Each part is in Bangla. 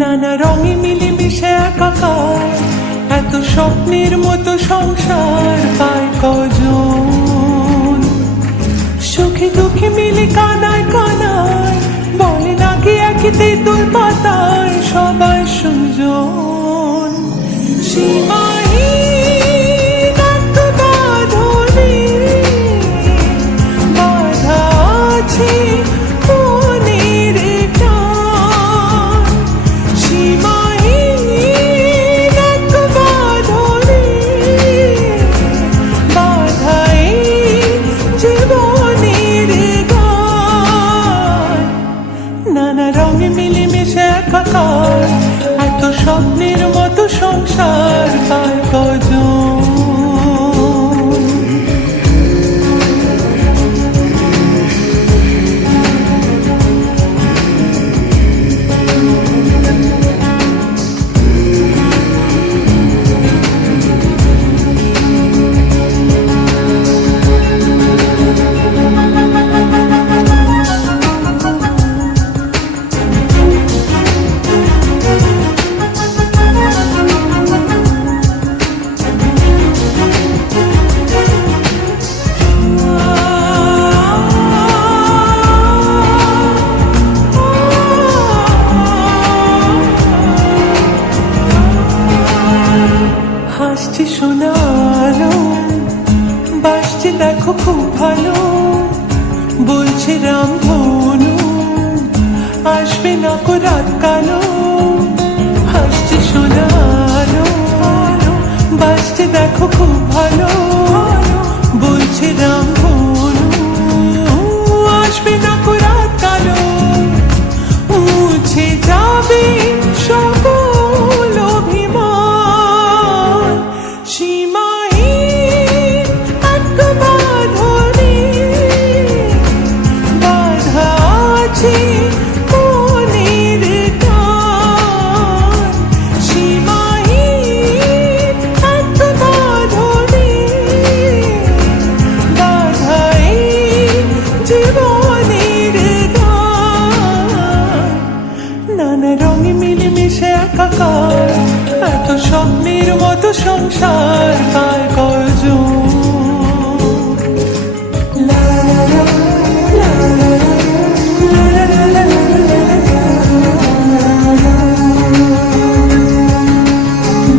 নানা রঙে মিলেমিশে একাকার, এত স্বপ্নের মতো সংসার পায় কজন। সুখে দুঃখে মিলে কানায় কানায়, বলে নাকি একই তেঁতুল পাতার সবাই সুজন। সীমাহীন এত বাঁধনে বাঁধা আছে মনের টান। সীমাহীন এত বাঁধনে বাঁধা এই জীবনের গান। নানা রঙে মিলেমিশে একাকার, এত স্বপ্নের মতো সংসার পায় কজন। হাসছে শোনালো, বাসছে দেখো খুব ভালো, বলছে রামধনু আসবে না কো রাত কালো। হাসছে শোনালো, বাসছে দেখো খুব ভালো, বলছে রামধনু আসবে না কো রাত কালো। মুছে যাবে সকল অভিমান। সীমাহীন এক বাঁধনে বাঁধা আছে মনের টান। সীমাহীন এক বাঁধনে বাঁধা এই জীবনের গান। নানা রঙে মিলেমিশে একাকার, এত স্বপ্নের মতো সংসার পায় কজন। লা লা লা, লা লা লা, লা লা লা লা লা লা লা।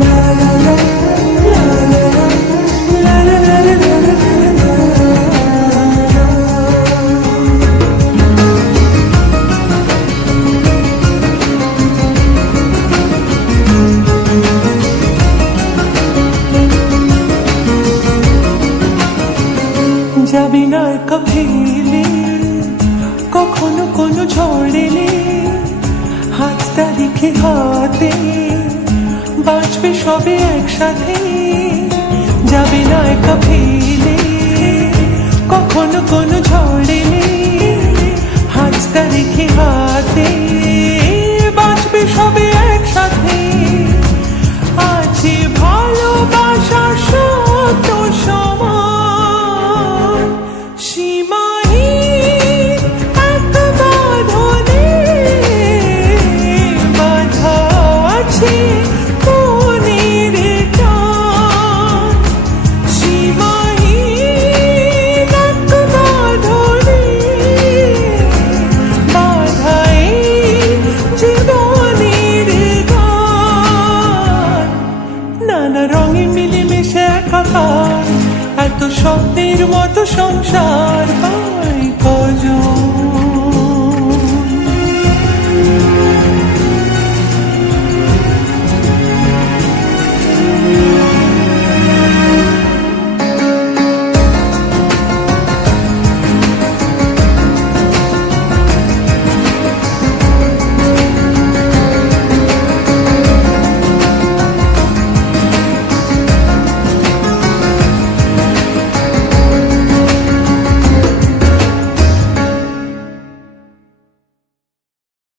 লা লা লা, লা লা লা, লা লা লা লা লা লা লা। যাবি না একা ভেলে, কখনো কোনো ঝড় এলে, হাত তারিখে হাতে বাঁচবে সবে একসাথে। যাবি না একা ভেলে, কখনো কোনো ঝড় এলে, হাত তারিখে হাতে বাঁচবে সবে একসাথে। আছে ভালোবাসা সত্য সমান। সীমাহীন এক বাঁধনে বাঁধা আছে মনের টান। সীমাহীন এক বাঁধনে বাঁধা এই জীবনের গান। নানা রঙে মিলেমিশে একাকার, এত স্বপ্নের মতো সংসার